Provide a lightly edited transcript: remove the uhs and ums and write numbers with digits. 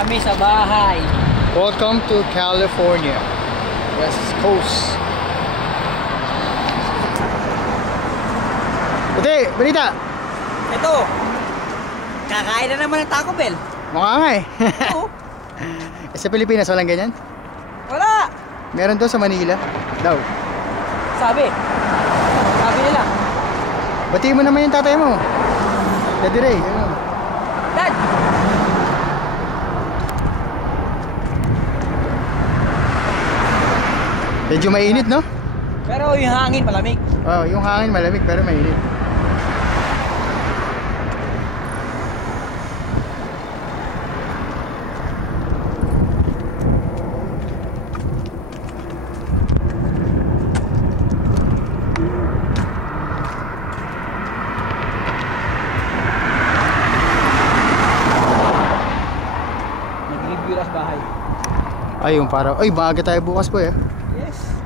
kami sa bahay. Welcome to California, West Coast. Buti, balita. Ito, kakain na naman ng Taco Bell. Mukha nga eh. Oo. Sa Pilipinas walang ganyan? Wala. Meron daw sa Manila. Daw. Sabi nila. Batiin mo naman yung tatay mo. Daddy Ray. Ano? Dad! Medyo mainit, no? Pero yung hangin malamig. Oh, yung hangin malamig pero mainit. Nag-review lang sa bahay. Ay, yung para... Ay, maaga tayo bukas po eh. Yes.